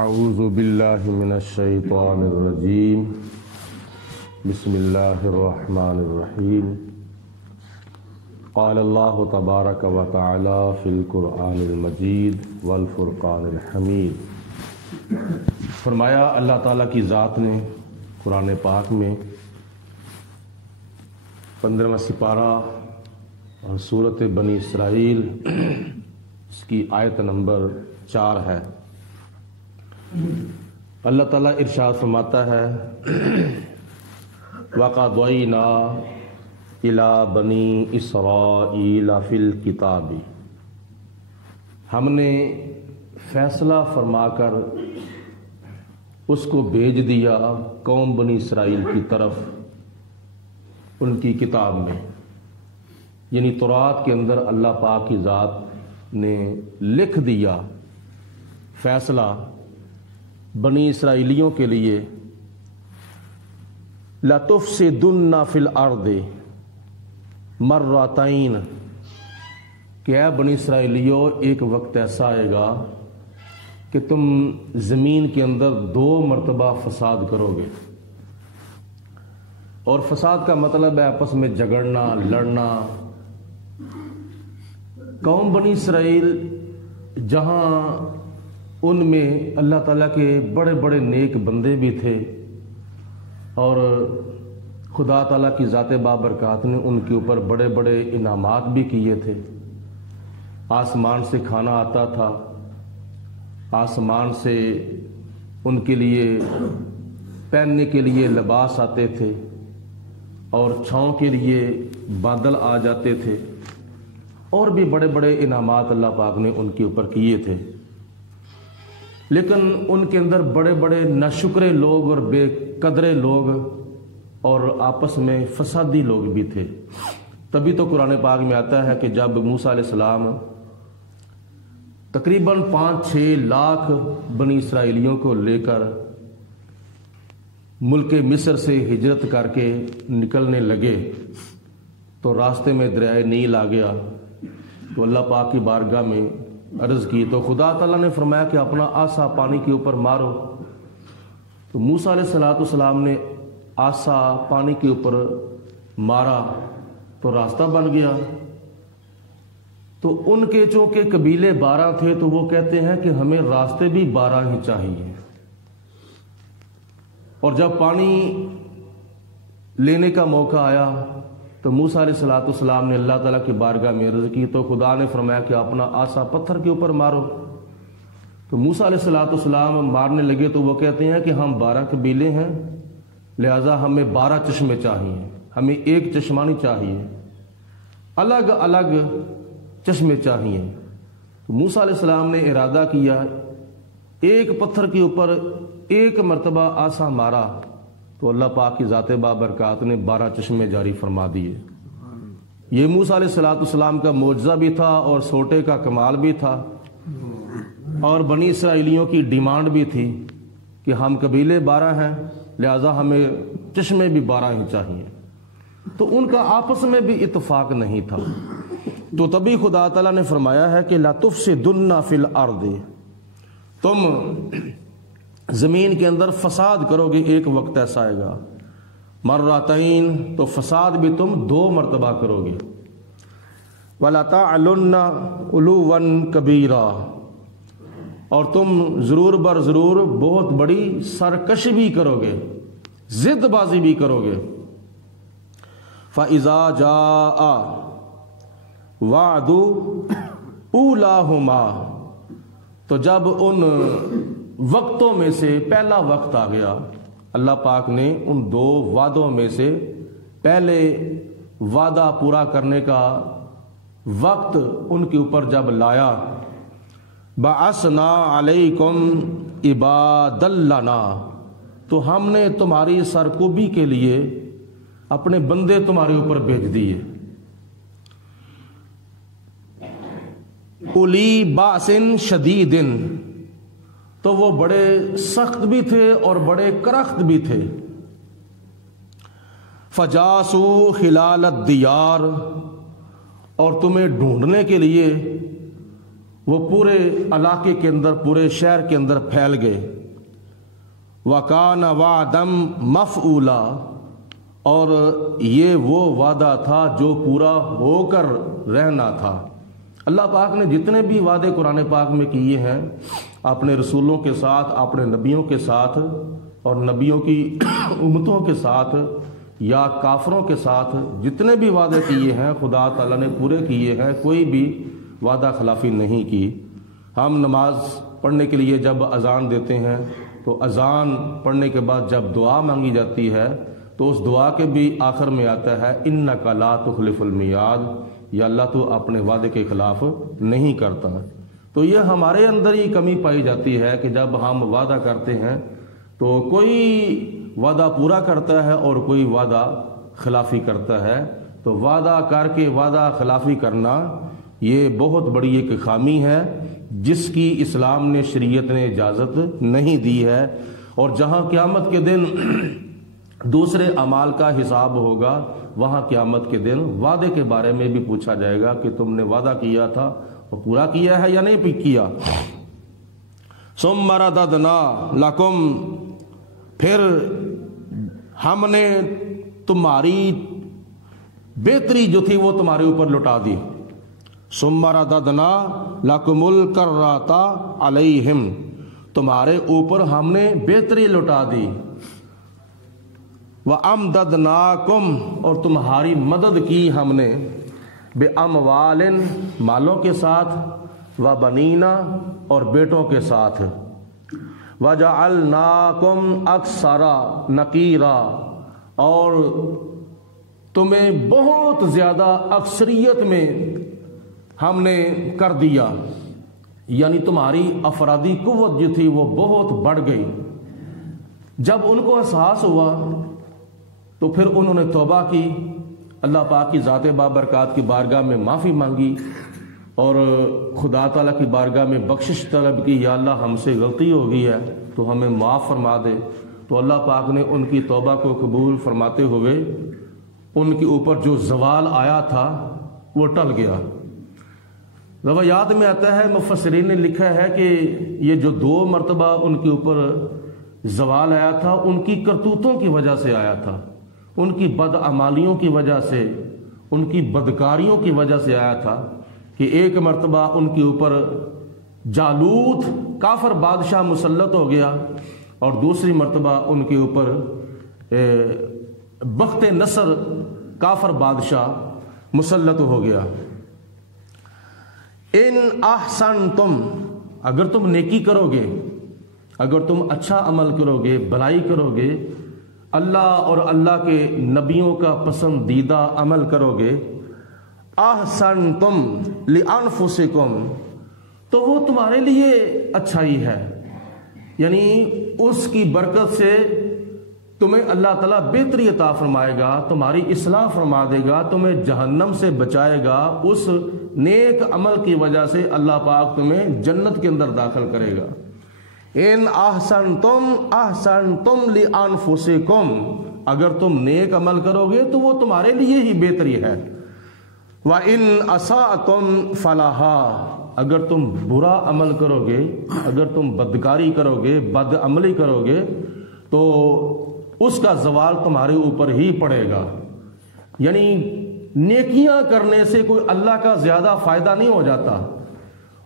اعوذ باللہ من الشیطان الرجیم بسم اللہ الرحمن الرحیم قال اللہ تبارک و تعالی فی القرآن المجید والفرقان الحمید۔ فرمایا اللہ تعالیٰ کی ذات نے قرآن پاک میں 15واں سپارہ اور سورۃ بنی اسرائیل اس کی آیت نمبر 4 ہے۔ اللہ تعالیٰ ارشاد فرماتا ہے وَقَضَيْنَا إِلَىٰ بَنِي إِسْرَائِيلَ فِي الْكِتَابِ، ہم نے فیصلہ فرما کر اس کو بھیج دیا قوم بنی اسرائیل کی طرف ان کی کتاب میں، یعنی تورات کے اندر اللہ پاک کی ذات نے لکھ دیا فیصلہ بنی اسرائیلیوں کے لیے لَتُفْسِدُنَّ فِي الْأَرْضِ مَرَّتَيْنِ، کہ اے بنی اسرائیلیوں ایک وقت ایسا آئے گا کہ تم زمین کے اندر 2 مرتبہ فساد کرو گے۔ اور فساد کا مطلب ہے آپس میں جھگڑنا، لڑنا۔ قوم بنی اسرائیل جہاں ان میں اللہ تعالیٰ کے بڑے بڑے نیک بندے بھی تھے اور خدا تعالیٰ کی ذات بابرکات نے ان کے اوپر بڑے بڑے انعامات بھی کیے تھے۔ آسمان سے کھانا آتا تھا، آسمان سے ان کے لیے پہننے کے لیے لباس آتے تھے اور چھاؤں کے لیے بادل آ جاتے تھے، اور بھی بڑے بڑے انعامات اللہ پاک نے ان کے اوپر کیے تھے۔ لیکن ان کے اندر بڑے بڑے ناشکرے لوگ اور بے قدرے لوگ اور آپس میں فسادی لوگ بھی تھے۔ تبھی تو قرآن پاک میں آتا ہے کہ جب موسیٰ علیہ السلام تقریباً 5-6 لاکھ بنی اسرائیلیوں کو لے کر ملک مصر سے ہجرت کر کے نکلنے لگے تو راستے میں دریائے نیل آ گیا، تو اللہ پاک کی بارگاہ میں عرض کی تو خدا تعالیٰ نے فرمایا کہ اپنا آسا پانی کے اوپر مارو۔ تو موسیٰ علیہ السلام نے آسا پانی کے اوپر مارا تو راستہ بن گیا۔ تو ان کے چونکہ قبیلے 12 تھے تو وہ کہتے ہیں کہ ہمیں راستے بھی 12 ہی چاہیے، اور جب پانی لینے کا موقع آیا تو موسیٰ علیہ السلام نے اللہ تعالیٰ کی بارگاہ میں عرض کی تو خدا نے فرمایا کہ اپنا آسا پتھر کے اوپر مارو۔ تو موسیٰ علیہ السلام مارنے لگے تو وہ کہتے ہیں کہ ہم 12 قبیلے ہیں، لہذا ہمیں 12 چشمے چاہیے، ہمیں ایک چشمہ نہیں چاہیے، الگ الگ چشمے چاہیے۔ تو موسیٰ علیہ السلام نے ارادہ کیا، ایک پتھر کے اوپر ایک مرتبہ آسا مارا تو اللہ پاک کی ذات بابرکات نے 12 چشمے جاری فرما دیے۔ یہ موسیٰ علیہ السلام کا معجزہ بھی تھا اور سوٹے کا کمال بھی تھا، اور بنی اسرائیلیوں کی ڈیمانڈ بھی تھی کہ ہم قبیلے 12 ہیں، لہذا ہمیں چشمے بھی 12 ہی چاہیے۔ تو ان کا آپس میں بھی اتفاق نہیں تھا، تو تبھی خدا تعالیٰ نے فرمایا ہے کہ لَتُفْسِدُنَّ فِي الْأَرْضِ، تم زمین کے اندر فساد کرو گے، ایک وقت ایسا آئے گا مرتین، تو فساد بھی تم 2 مرتبہ کرو گے۔ وَلَتَعْلُنَّ عُلُوًّا كَبِيرًا، اور تم ضرور بر ضرور بہت بڑی سرکشی بھی کرو گے، ضد بازی بھی کرو گے۔ فَإِذَا جَاءَ وَعْدُ أُولَاهُمَا، تو جب ان وقتوں میں سے پہلا وقت آ گیا، اللہ پاک نے ان 2 وعدوں میں سے پہلے وعدہ پورا کرنے کا وقت ان کے اوپر جب لایا، بَعَثْنَا عَلَيْكُمْ عِبَادًا لَنَا، تو ہم نے تمہاری سرکوبی کے لیے اپنے بندے تمہارے اوپر بھیج دیے، اولی بأس شدید، تو وہ بڑے سخت بھی تھے اور بڑے کرخت بھی تھے۔ فجاسو خلال الدیار، اور تمہیں ڈھونڈنے کے لیے وہ پورے علاقے کے اندر، پورے شہر کے اندر پھیل گئے۔ وَكَانَ وَعْدًا مَفْعُولًا، اور یہ وہ وعدہ تھا جو پورا ہو کر رہنا تھا۔ اللہ پاک نے جتنے بھی وعدے قرآن پاک میں کیے ہیں اپنے رسولوں کے ساتھ، اپنے نبیوں کے ساتھ اور نبیوں کی امتوں کے ساتھ یا کافروں کے ساتھ، جتنے بھی وعدے کیے ہیں خدا تعالیٰ نے پورے کیے ہیں، کوئی بھی وعدہ خلافی نہیں کی۔ ہم نماز پڑھنے کے لیے جب اذان دیتے ہیں تو اذان پڑھنے کے بعد جب دعا مانگی جاتی ہے تو اس دعا کے بھی آخر میں آتا ہے اِنَّكَ لَا تُخْلِفُ الْمِيعَادَ، یا اللہ تو اپنے وعدے کے خلاف نہیں کرتا۔ تو یہ ہمارے اندر ہی کمی پائی جاتی ہے کہ جب ہم وعدہ کرتے ہیں تو کوئی وعدہ پورا کرتا ہے اور کوئی وعدہ خلافی کرتا ہے۔ تو وعدہ کر کے وعدہ خلافی کرنا یہ بہت بڑی ایک خامی ہے جس کی اسلام نے، شریعت نے اجازت نہیں دی ہے۔ اور جہاں قیامت کے دن دوسرے اعمال کا حساب ہوگا، وہاں قیامت کے دن وعدے کے بارے میں بھی پوچھا جائے گا کہ تم نے وعدہ کیا تھا اور پورا کیا ہے یا نہیں کیا۔ ثم رددنا لکم، پھر ہم نے تمہاری بہتری جو تھی وہ تمہارے اوپر لٹا دی۔ ثم رددنا لکم الکرۃ علیہم، تمہارے اوپر ہم نے بہتری لٹا دی۔ وَأَمْدَدْنَاكُمْ، اور تمہاری مدد کی ہم نے، بِأَمْوَالٍ، مالوں کے ساتھ، وَبَنِينَ، اور بیٹوں کے ساتھ، وَجَعَلْنَاكُمْ أَكْثَرَ نَقِيرًا، اور تمہیں بہت زیادہ اکثریت میں ہم نے کر دیا، یعنی تمہاری افرادی قوت جو تھی وہ بہت بڑھ گئی۔ جب ان کو احساس ہوا تو پھر انہوں نے توبہ کی، اللہ پاک کی ذات بابرکات کی بارگاہ میں معافی مانگی اور خدا تعالیٰ کی بارگاہ میں بخشش طلب کی، یا اللہ ہم سے غلطی ہو گئی ہے تو ہمیں معاف فرما دے۔ تو اللہ پاک نے ان کی توبہ کو قبول فرماتے ہوئے ان کے اوپر جو زوال آیا تھا وہ ٹل گیا۔ روایات میں آتا ہے، مفسرین نے لکھا ہے کہ یہ جو 2 مرتبہ ان کے اوپر زوال آیا تھا ان کی کرتوتوں کی وجہ سے آیا تھا، ان کی بدعمالیوں کی وجہ سے، ان کی بدکاریوں کی وجہ سے آیا تھا۔ کہ ایک مرتبہ ان کے اوپر جالوت کافر بادشاہ مسلط ہو گیا اور دوسری مرتبہ ان کے اوپر بخت نصر کافر بادشاہ مسلط ہو گیا۔ ان احسنتم، اگر تم نیکی کرو گے، اگر تم اچھا عمل کرو گے، بھلائی کرو گے، اللہ اور اللہ کے نبیوں کا پسندیدہ عمل کرو گے، احسنتم لانفسکم، تو وہ تمہارے لیے اچھائی ہے، یعنی اس کی برکت سے تمہیں اللہ تعالیٰ بہتری عطا فرمائے گا، تمہاری اصلاح فرما دے گا، تمہیں جہنم سے بچائے گا، اس نیک عمل کی وجہ سے اللہ پاک تمہیں جنت کے اندر داخل کرے گا۔ ان احسنتم احسنتم لانفسکم، اگر تم نیک عمل کرو گے تو وہ تمہارے لیے ہی بہتری ہے۔ وَإِنْ أَسَأْتُمْ فَلَهَا، اگر تم برا عمل کرو گے، اگر تم بدکاری کرو گے، بد عملی کرو گے تو اس کا زوال تمہارے اوپر ہی پڑے گا۔ یعنی نیکیاں کرنے سے کوئی اللہ کا زیادہ فائدہ نہیں ہو جاتا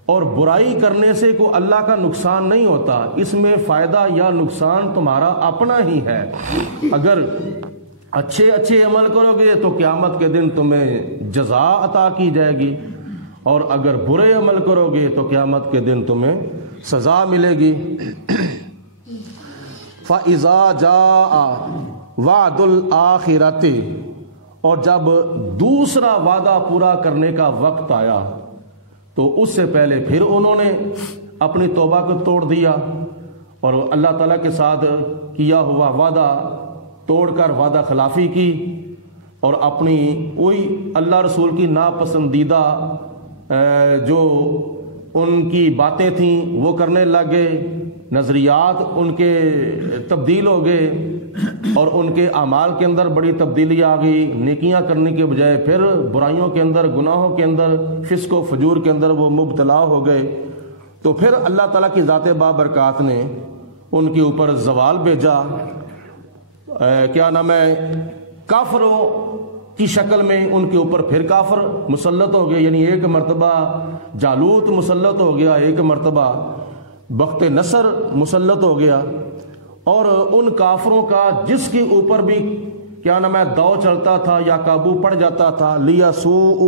اور برائی کرنے سے کوئی اللہ کا نقصان نہیں ہوتا، اس میں فائدہ یا نقصان تمہارا اپنا ہی ہے۔ اگر اچھے عمل کرو گے تو قیامت کے دن تمہیں جزا عطا کی جائے گی، اور اگر برے عمل کرو گے تو قیامت کے دن تمہیں سزا ملے گی۔ فَإِذَا جَاءَ وَعْدُ الْآخِرَةِ، اور جب دوسرا وعدہ پورا کرنے کا وقت آیا تو اس سے پہلے پھر انہوں نے اپنی توبہ کو توڑ دیا اور اللہ تعالیٰ کے ساتھ کیا ہوا وعدہ توڑ کر وعدہ خلافی کی اور اپنی وہی اللہ رسول کی ناپسندیدہ جو ان کی باتیں تھیں وہ کرنے لگ گئے، نظریات ان کے تبدیل ہو گئے اور ان کے اعمال کے اندر بڑی تبدیلی آ گئی. نیکیاں کرنے کے بجائے پھر برائیوں کے اندر، گناہوں کے اندر، فسق و فجور کے اندر وہ مبتلا ہو گئے. تو پھر اللہ تعالیٰ کی ذات بابرکات نے ان کے اوپر زوال بھیجا. کیا نام ہے، کافروں کی شکل میں ان کے اوپر پھر کافر مسلط ہو گئے. یعنی ایک مرتبہ جالوت مسلط ہو گیا، ایک مرتبہ بخت نصر مسلط ہو گیا. اور ان کافروں کا جس کے اوپر بھی کیا نام ہے دو چلتا تھا یا قابو پڑ جاتا تھا، لیسوء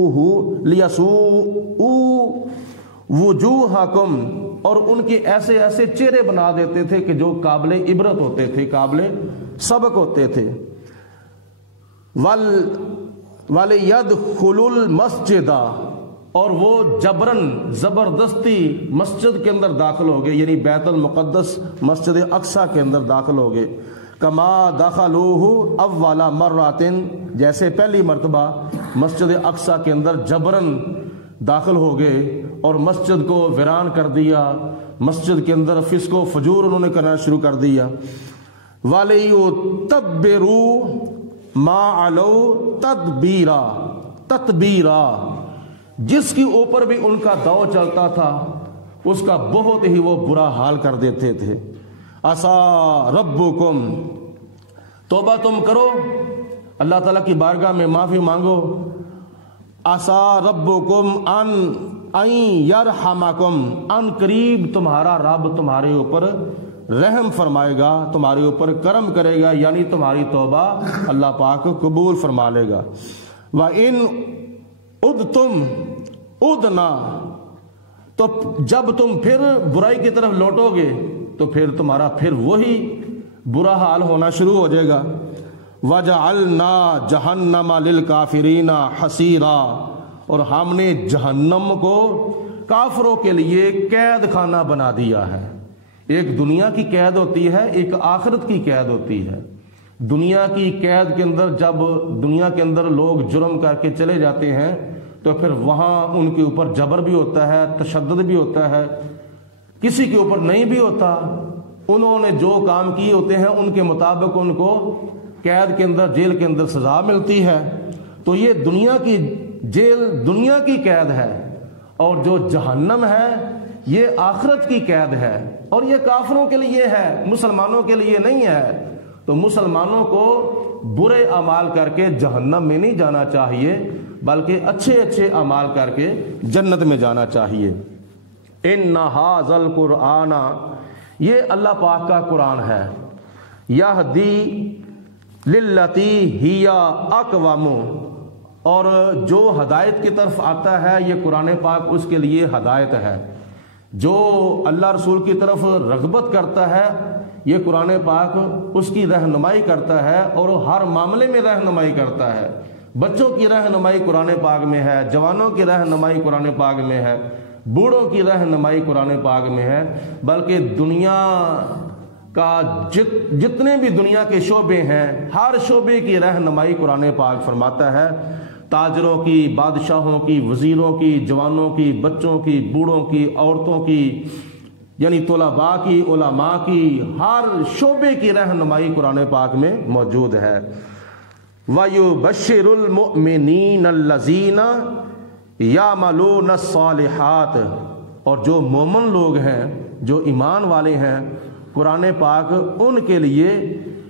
وجوہکم، اور ان کے ایسے ایسے چہرے بنا دیتے تھے کہ جو قابل عبرت ہوتے تھے، قابل سبق ہوتے تھے. وَلِيَدْخُلُوا الْمَسْجِدَ، اور وہ جبرن زبردستی مسجد کے اندر داخل ہو گئے، یعنی بیت المقدس مسجد اقصیٰ کے اندر داخل ہو گئے. کما دخلوہ اول مرۃ، جیسے پہلی مرتبہ مسجد اقصیٰ کے اندر جبرن داخل ہو گئے اور مسجد کو ویران کر دیا، مسجد کے اندر فسق و فجور انہوں نے کرنا شروع کر دیا. وَلِيُتَبِّرُوا مَا عَلَوْا تَتْبِيرًا، جس کے اوپر بھی ان کا دو چلتا تھا اس کا بہت ہی وہ برا حال کر دیتے تھے. عَسَىٰ رَبُّكُمْ، توبہ تم کرو، اللہ تعالیٰ کی بارگاہ میں معافی مانگو. عَسَىٰ رَبُّكُمْ أَن يَرْحَمَكُمْ، ان قریب تمہارا رب تمہارے اوپر رحم فرمائے گا، تمہارے اوپر کرم کرے گا، یعنی تمہاری توبہ اللہ پاک قبول فرما لے گا. وَإِنْ عُدْتُمْ عُدْنَا، تو جب تم پھر برائی کی طرف لوٹو گے تو پھر تمہارا پھر وہی برا حال ہونا شروع ہو جائے گا. وَجَعَلْنَا جَهَنَّمَ لِلْكَافِرِينَ حَصِيرًا، اور ہم نے جہنم کو کافروں کے لیے قید خانہ بنا دیا ہے. ایک دنیا کی قید ہوتی ہے، ایک آخرت کی قید ہوتی ہے. دنیا کی قید کے اندر جب دنیا کے اندر لوگ جرم کر کے چلے جاتے ہیں تو پھر وہاں ان کے اوپر جبر بھی ہوتا ہے، تشدد بھی ہوتا ہے، کسی کے اوپر نہیں بھی ہوتا. انہوں نے جو کام کیے ہوتے ہیں ان کے مطابق ان کو قید کے اندر، جیل کے اندر سزا ملتی ہے. تو یہ دنیا کی جیل دنیا کی قید ہے، اور جو جہنم ہے یہ آخرت کی قید ہے. اور یہ کافروں کے لیے ہے، مسلمانوں کے لیے نہیں ہے. تو مسلمانوں کو برے اعمال کر کے جہنم میں نہیں جانا چاہیے، بلکہ اچھے اچھے اعمال کر کے جنت میں جانا چاہیے. ان ھذا القرآن، یہ اللہ پاک کا قرآن ہے. یہدی للتی ہی اقوم، اور جو ہدایت کی طرف آتا ہے یہ قرآن پاک اس کے لیے ہدایت ہے. جو اللہ رسول کی طرف رغبت کرتا ہے یہ قرآن پاک اس کی رہنمائی کرتا ہے، اور ہر معاملے میں رہنمائی کرتا ہے. بچوں کی رہنمائی قرآن پاک میں ہے، جوانوں کی رہنمائی قرآن پاک میں ہے، بوڑھوں کی رہنمائی قرآن پاک میں ہے. بلکہ دنیا کا جتنے بھی دنیا کے شعبے ہیں ہر شعبے کی رہنمائی قرآن پاک فرماتا ہے. تاجروں کی، بادشاہوں کی، وزیروں کی، جوانوں کی، بچوں کی، بوڑھوں کی، عورتوں کی، یعنی طلباء کی، علماء کی، ہر شعبے کی رہنمائی قرآن پاک میں موجود ہے. وَيُبَشِّرُ الْمُؤْمِنِينَ الَّذِينَ يَعْمَلُونَ الصَّالِحَاتِ، اور جو مومن لوگ ہیں، جو ایمان والے ہیں، قرآن پاک ان کے لیے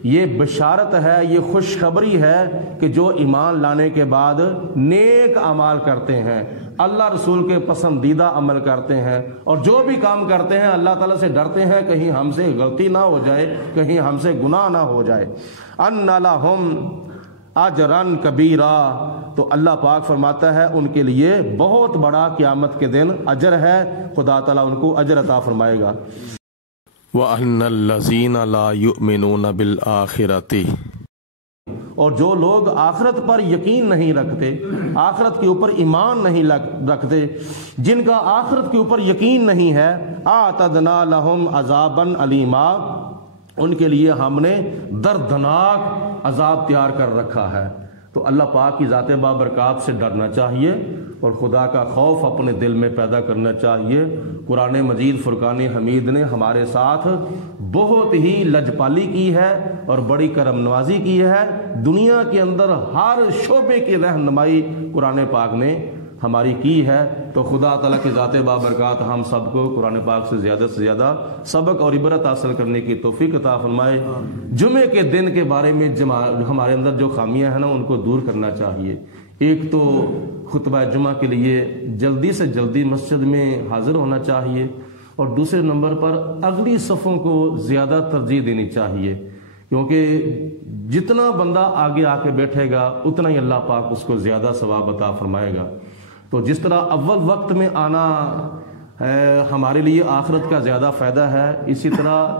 یہ بشارت ہے، یہ خوشخبری ہے کہ جو ایمان لانے کے بعد نیک اعمال کرتے ہیں، اللہ رسول کے پسندیدہ عمل کرتے ہیں، اور جو بھی کام کرتے ہیں اللہ تعالیٰ سے ڈرتے ہیں کہیں ہم سے غلطی نہ ہو جائے، کہیں ہم سے گناہ نہ ہو جائے. ان لہم اجرن کبیرا، تو اللہ پاک فرماتا ہے ان کے لیے بہت بڑا قیامت کے دن اجر ہے، خدا تعالیٰ ان کو اجر عطا فرمائے گا. وَأَنَّ الَّذِينَ لَا يُؤْمِنُونَ بِالْآخِرَةِ، اور جو لوگ آخرت پر یقین نہیں رکھتے، آخرت کے اوپر ایمان نہیں رکھتے، جن کا آخرت کے اوپر یقین نہیں ہے، اعتدنا لہم عذابا علیما، ان کے لیے ہم نے دردناک عذاب تیار کر رکھا ہے. تو اللہ پاک کی ذات بابرکات سے ڈرنا چاہیے، اور خدا کا خوف اپنے دل میں پیدا کرنا چاہیے۔ قرآن مجید فرقان حمید نے ہمارے ساتھ بہت ہی لجپالی کی ہے اور بڑی کرم نوازی کی ہے۔ دنیا کے اندر ہر شعبے کی رہنمائی قرآن پاک نے ہماری کی ہے۔ تو خدا تعالیٰ کی ذات بابرکات ہم سب کو قرآن پاک سے زیادہ سبق اور عبرت حاصل کرنے کی توفیق عطا فرمائے۔ جمعے کے دن کے بارے میں ہمارے اندر جو خامیاں ہیں نا ان کو دور کرنا چاہیے۔ ایک تو خطبہ جمعہ کے لیے جلدی سے جلدی مسجد میں حاضر ہونا چاہیے، اور دوسرے نمبر پر اگلی صفوں کو زیادہ ترجیح دینی چاہیے، کیونکہ جتنا بندہ آگے آ کے بیٹھے گا اتنا ہی اللہ پاک اس کو زیادہ ثواب عطا فرمائے گا۔ تو جس طرح اول وقت میں آنا ہمارے لیے آخرت کا زیادہ فائدہ ہے، اسی طرح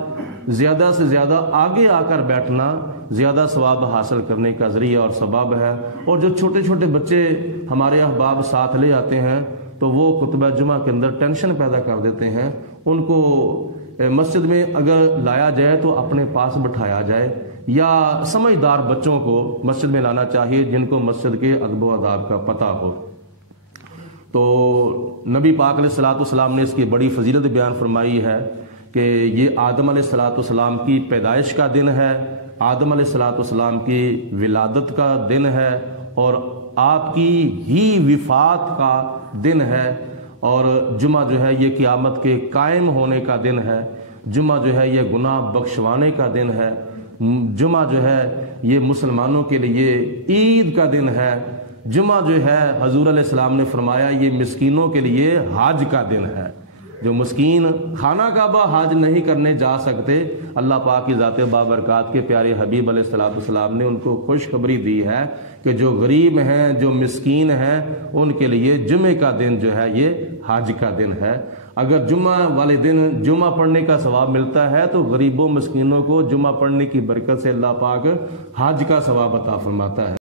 زیادہ سے زیادہ آگے آ کر بیٹھنا زیادہ ثواب حاصل کرنے کا ذریعہ اور سبب ہے۔ اور جو چھوٹے چھوٹے بچے ہمارے احباب ساتھ لے آتے ہیں تو وہ خطبہ جمعہ کے اندر ٹینشن پیدا کر دیتے ہیں۔ ان کو مسجد میں اگر لایا جائے تو اپنے پاس بٹھایا جائے، یا سمجھدار بچوں کو مسجد میں لانا چاہیے جن کو مسجد کے ادب و آداب کا پتہ ہو۔ تو نبی پاک علیہ الصلوۃ والسلام نے اس کی بڑی فضیلت بیان فرمائی ہے کہ یہ آدم علیہ الصلوۃ والسلام کی پیدائش کا دن ہے، آدم علیہ الصلوۃ والسلام کی ولادت کا دن ہے، اور آپ کی ہی وفات کا دن ہے، اور جمعہ جو ہے یہ قیامت کے قائم ہونے کا دن ہے، جمعہ جو ہے یہ گناہ بخشوانے کا دن ہے، جمعہ جو ہے یہ مسلمانوں کے لیے عید کا دن ہے، جمعہ جو ہے حضور علیہ السلام نے فرمایا یہ مسکینوں کے لیے حج کا دن ہے۔ جو مسکین خانہ کعبہ حج نہیں کرنے جا سکتے، اللہ پاک کی ذات بابرکات کے پیارے حبیب علیہ الصلوۃ والسلام نے ان کو خوشخبری دی ہے کہ جو غریب ہیں، جو مسکین ہیں، ان کے لیے جمعے کا دن جو ہے یہ حج کا دن ہے۔ اگر جمعہ والے دن جمعہ پڑھنے کا ثواب ملتا ہے تو غریبوں مسکینوں کو جمعہ پڑھنے کی برکت سے اللہ پاک حج کا ثواب عطا فرماتا ہے۔